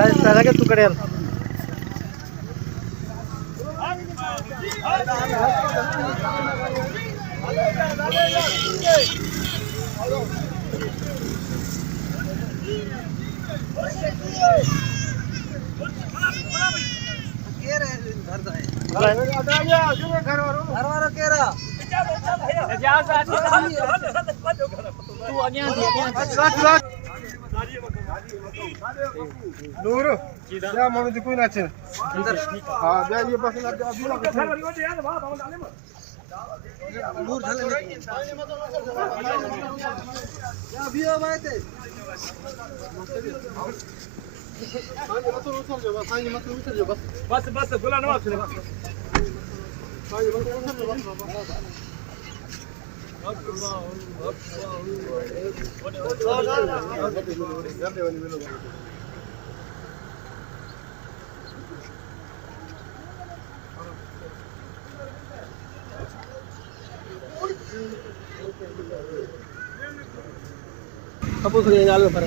Saya ke tukar yan. नूर क्या मानो दिखो ना अच्छे अंदर हाँ क्या ये बस ना अभी नूर चले क्या अभी अब आए थे बस बस बोला ना आपसे बस कपूर खड़े जाल में पर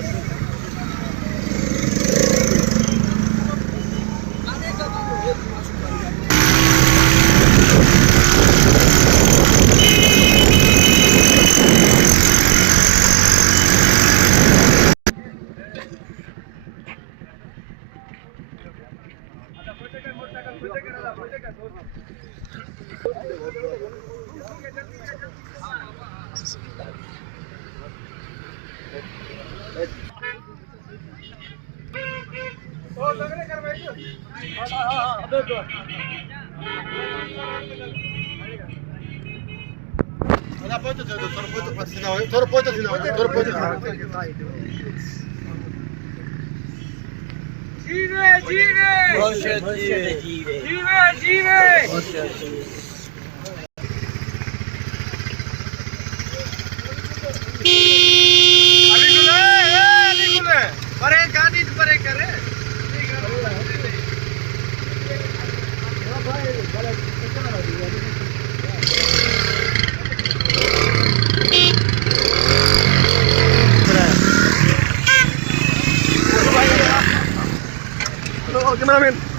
Gimana men?